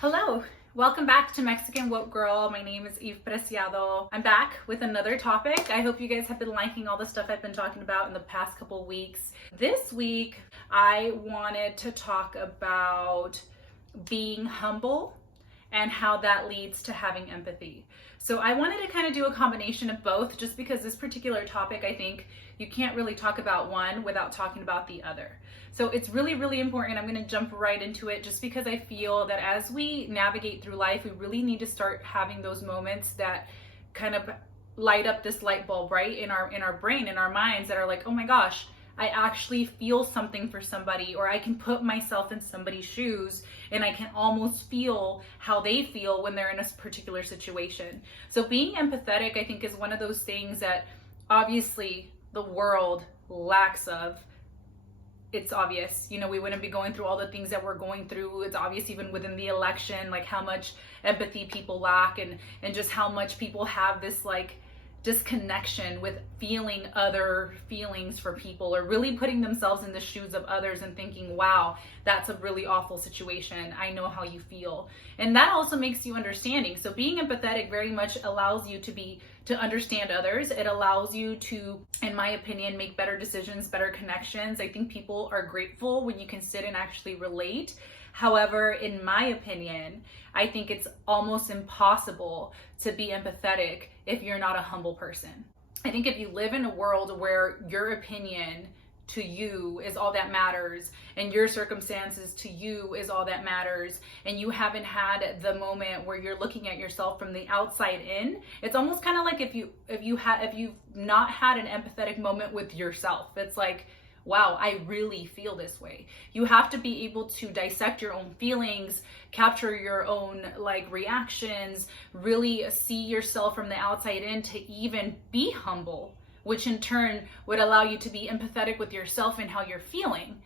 Hello, welcome back to Mexican Woke Girl. My name is Eve Preciado. I'm back with another topic. I hope you guys have been liking all the stuff I've been talking about in the past couple weeks. This week, I wanted to talk about being humble and how that leads to having empathy. So I wanted to kind of do a combination of both just because this particular topic, I think you can't really talk about one without talking about the other. So it's really, really important. I'm going to jump right into it just because I feel that as we navigate through life, we really need to start having those moments that kind of light up this light bulb, right? In our brain, in our minds, that are like, oh my gosh, I actually feel something for somebody, or I can put myself in somebody's shoes and I can almost feel how they feel when they're in a particular situation. So being empathetic, I think, is one of those things that obviously the world lacks of. It's obvious, we wouldn't be going through all the things that we're going through. It's obvious even within the election, like how much empathy people lack and just how much people have this like disconnection with feeling other feelings for people, or really putting themselves in the shoes of others and thinking, wow, that's a really awful situation. I know how you feel. And that also makes you understanding. So being empathetic very much allows you to understand others. It allows you to, in my opinion, make better decisions, better connections. I think people are grateful when you can sit and actually relate. However, in my opinion, I think it's almost impossible to be empathetic if you're not a humble person. I think if you live in a world where your opinion to you is all that matters and your circumstances to you is all that matters, and you haven't had the moment where you're looking at yourself from the outside in, it's almost kind of like if you've not had an empathetic moment with yourself. It's like, wow, I really feel this way. You have to be able to dissect your own feelings, capture your own reactions, really see yourself from the outside in to even be humble, which in turn would allow you to be empathetic with yourself and how you're feeling.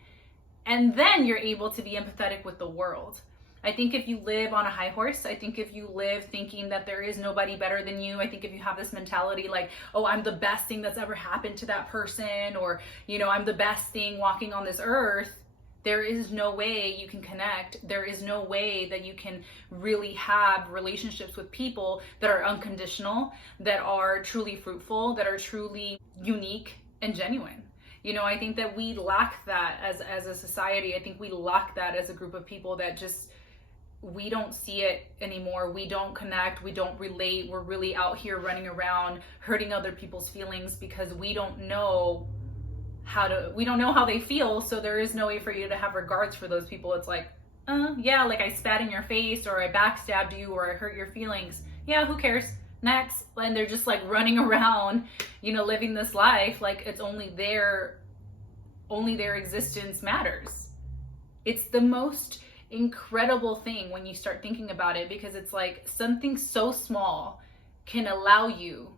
And then you're able to be empathetic with the world. I think if you live on a high horse, I think if you live thinking that there is nobody better than you, I think if you have this mentality like, oh, I'm the best thing that's ever happened to that person, or, I'm the best thing walking on this earth, there is no way you can connect. There is no way that you can really have relationships with people that are unconditional, that are truly fruitful, that are truly unique and genuine. I think that we lack that as a society. I think we lack that as a group of people, that just, we don't see it anymore. We don't connect. We don't relate. We're really out here running around hurting other people's feelings because we don't know how they feel. So there is no way for you to have regards for those people. It's like, yeah, like I spat in your face, or I backstabbed you, or I hurt your feelings. Yeah, who cares? Next. And they're just like running around, living this life like it's only their existence matters. It's the most incredible thing when you start thinking about it, because it's like something so small can allow you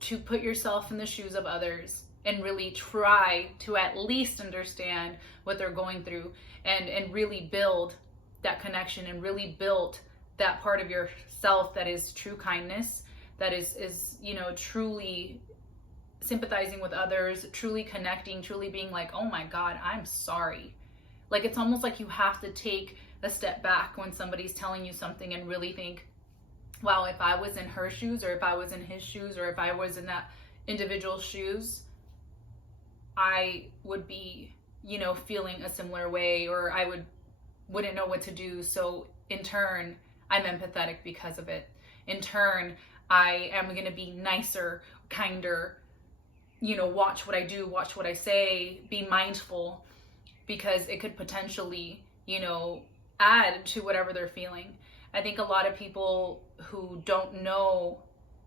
to put yourself in the shoes of others and really try to at least understand what they're going through, and really build that connection and really build that part of yourself that is true kindness, that is truly sympathizing with others, truly connecting, truly being like, oh my God, I'm sorry. Like, it's almost like you have to take a step back when somebody's telling you something and really think, wow, if I was in her shoes, or if I was in his shoes, or if I was in that individual's shoes, I would be, feeling a similar way, or I wouldn't know what to do. So in turn, I'm empathetic because of it. In turn, I am going to be nicer, kinder, watch what I do, watch what I say, be mindful, because it could potentially, add to whatever they're feeling. I think a lot of people who don't know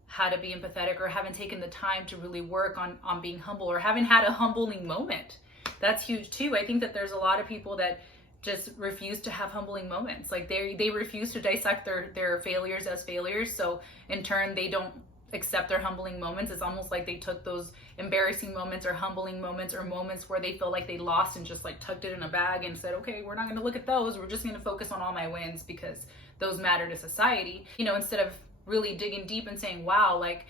how to be empathetic, or haven't taken the time to really work on being humble, or haven't had a humbling moment. That's huge too. I think that there's a lot of people that just refuse to have humbling moments. Like they refuse to dissect their failures as failures. So in turn, they don't accept their humbling moments. It's almost like they took those embarrassing moments or humbling moments, or moments where they feel like they lost, and just like tucked it in a bag and said, okay, we're not going to look at those. We're just going to focus on all my wins because those matter to society. Instead of really digging deep and saying, wow, like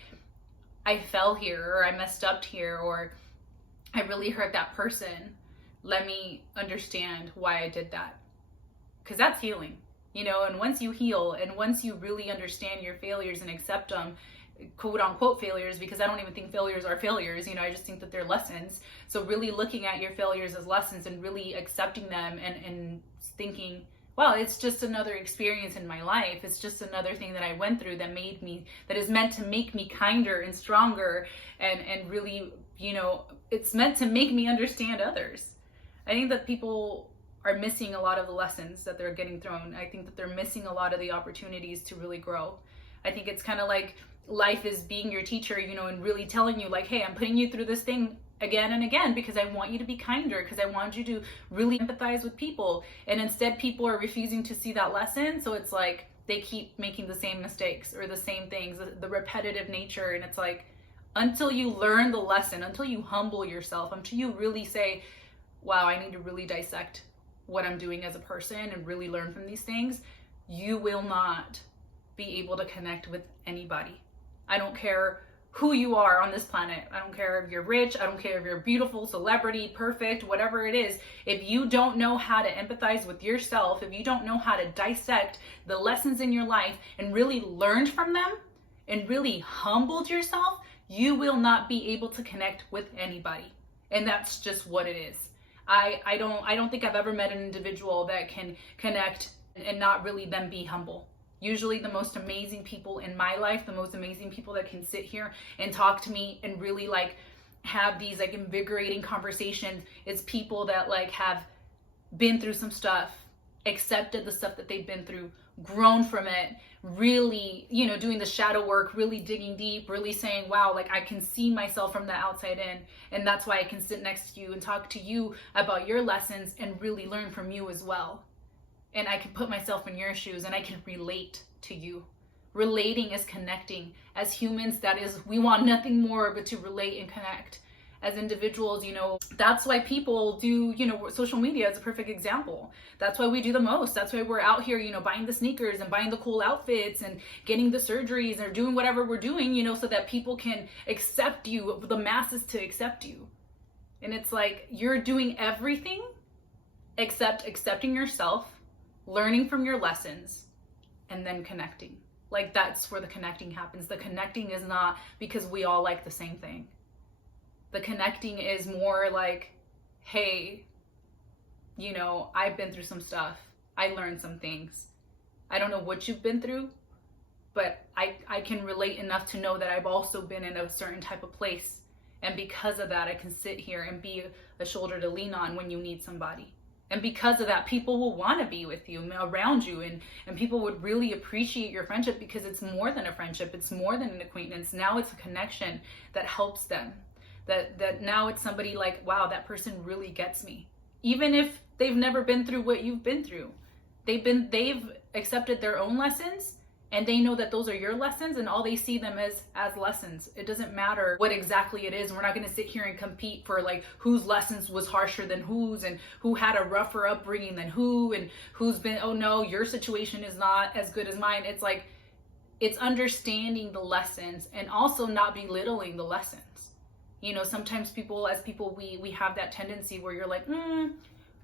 I fell here, or I messed up here, or I really hurt that person. Let me understand why I did that. Because that's healing. you know, and once you heal and once you really understand your failures and accept them, quote unquote failures, because I don't even think failures are failures, you know, I just think that they're lessons. So really looking at your failures as lessons and really accepting them and thinking, well, it's just another experience in my life. It's just another thing that I went through that is meant to make me kinder and stronger and really, you know, it's meant to make me understand others. I think that people are missing a lot of the lessons that they're getting thrown. I think that they're missing a lot of the opportunities to really grow. I think it's kind of like life is being your teacher, you know, and really telling you like, hey, I'm putting you through this thing again and again because I want you to be kinder, because I want you to really empathize with people. And instead people are refusing to see that lesson. So it's like they keep making the same mistakes or the same things, the repetitive nature. And it's like, until you learn the lesson, until you humble yourself, until you really say, wow, I need to really dissect what I'm doing as a person and really learn from these things, you will not be able to connect with anybody. I don't care who you are on this planet. I don't care if you're rich. I don't care if you're beautiful, celebrity, perfect, whatever it is. If you don't know how to empathize with yourself, if you don't know how to dissect the lessons in your life and really learned from them and really humbled yourself, you will not be able to connect with anybody. And that's just what it is. I don't think I've ever met an individual that can connect and not really then be humble. Usually the most amazing people in my life, the most amazing people that can sit here and talk to me and really like have these like invigorating conversations is people that like have been through some stuff, accepted the stuff that they've been through, grown from it, really, you know, doing the shadow work, really digging deep, really saying, wow, like I can see myself from the outside in. And that's why I can sit next to you and talk to you about your lessons and really learn from you as well. And I can put myself in your shoes and I can relate to you. Relating is connecting. As humans, that is, we want nothing more but to relate and connect. As individuals, you know, that's why people do, you know, social media is a perfect example. That's why we do the most. That's why we're out here, you know, buying the sneakers and buying the cool outfits and getting the surgeries or doing whatever we're doing, you know, so that people can accept you, the masses to accept you. And it's like, you're doing everything except accepting yourself, learning from your lessons, and then connecting. Like that's where the connecting happens. The connecting is not because we all like the same thing. The connecting is more like, hey, you know, I've been through some stuff. I learned some things. I don't know what you've been through, but I can relate enough to know that I've also been in a certain type of place. And because of that, I can sit here and be a shoulder to lean on when you need somebody. And because of that, people will want to be with you, around you, and people would really appreciate your friendship because it's more than a friendship. It's more than an acquaintance. Now it's a connection that helps them. That now it's somebody like, wow, that person really gets me. Even if they've never been through what you've been through. They've accepted their own lessons and they know that those are your lessons and all they see them as lessons. It doesn't matter what exactly it is. We're not going to sit here and compete for like whose lessons was harsher than whose and who had a rougher upbringing than who and who's been, oh no, your situation is not as good as mine. It's like, it's understanding the lessons and also not belittling the lessons. You know, sometimes as people, we have that tendency where you're like,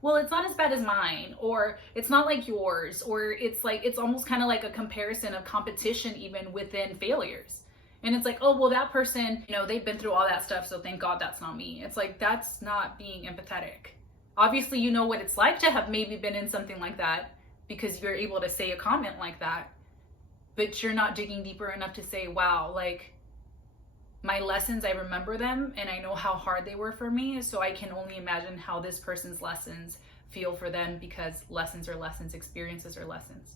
well, it's not as bad as mine, or it's not like yours, or it's like, it's almost kind of like a comparison of competition even within failures. And it's like, oh, well, that person, you know, they've been through all that stuff, so thank God that's not me. It's like, that's not being empathetic. Obviously, you know what it's like to have maybe been in something like that because you're able to say a comment like that, but you're not digging deeper enough to say, wow, like, my lessons, I remember them and I know how hard they were for me. So I can only imagine how this person's lessons feel for them, because lessons are lessons, experiences are lessons.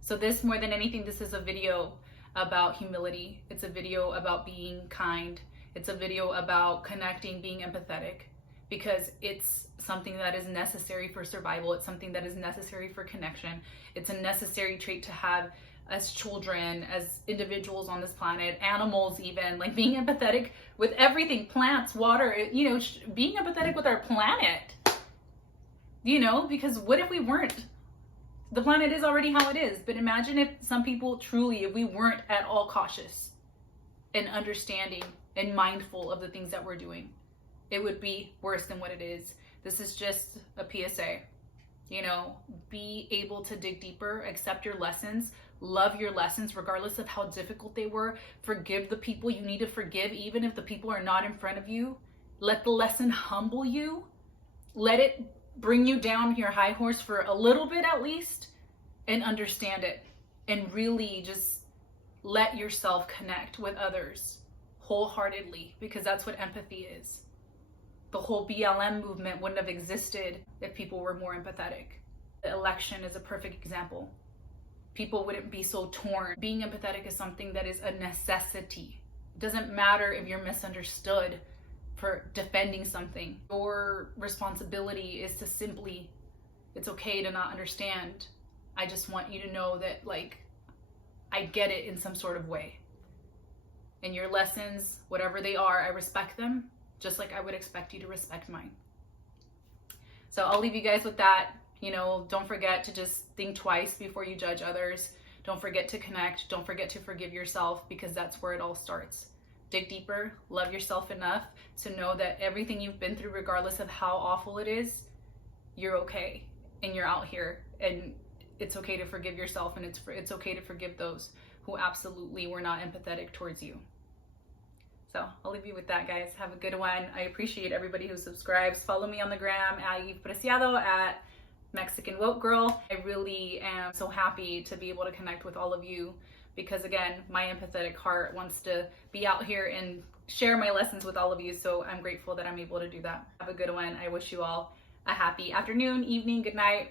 So this, more than anything, this is a video about humility. It's a video about being kind. It's a video about connecting, being empathetic, because it's something that is necessary for survival. It's something that is necessary for connection. It's a necessary trait to have as children, as individuals on this planet, animals even, like being empathetic with everything, plants, water, you know, being empathetic with our planet, you know, because what if we weren't? The planet is already how it is, but imagine if some people truly, if we weren't at all cautious and understanding and mindful of the things that we're doing, it would be worse than what it is. This is just a PSA. You know, be able to dig deeper, accept your lessons, love your lessons regardless of how difficult they were. Forgive the people you need to forgive, even if the people are not in front of you. Let the lesson humble you. Let it bring you down your high horse for a little bit at least, and understand it. And really just let yourself connect with others wholeheartedly, because that's what empathy is. The whole BLM movement wouldn't have existed if people were more empathetic. The election is a perfect example. People wouldn't be so torn. Being empathetic is something that is a necessity. It doesn't matter if you're misunderstood for defending something. Your responsibility is to simply, it's okay to not understand. I just want you to know that, like, I get it in some sort of way. And your lessons, whatever they are, I respect them, just like I would expect you to respect mine. So I'll leave you guys with that. You know, don't forget to just think twice before you judge others. Don't forget to connect. Don't forget to forgive yourself, because that's where it all starts. Dig deeper, love yourself enough to know that everything you've been through, regardless of how awful it is, you're okay and you're out here, and it's okay to forgive yourself, and it's okay to forgive those who absolutely were not empathetic towards you. So I'll leave you with that, guys. Have a good one. I appreciate everybody who subscribes. Follow me on the gram at Eve Preciado, at Mexican Woke Girl. I really am so happy to be able to connect with all of you, because again, my empathetic heart wants to be out here and share my lessons with all of you. So I'm grateful that I'm able to do that. Have a good one. I wish you all a happy afternoon, evening, good night.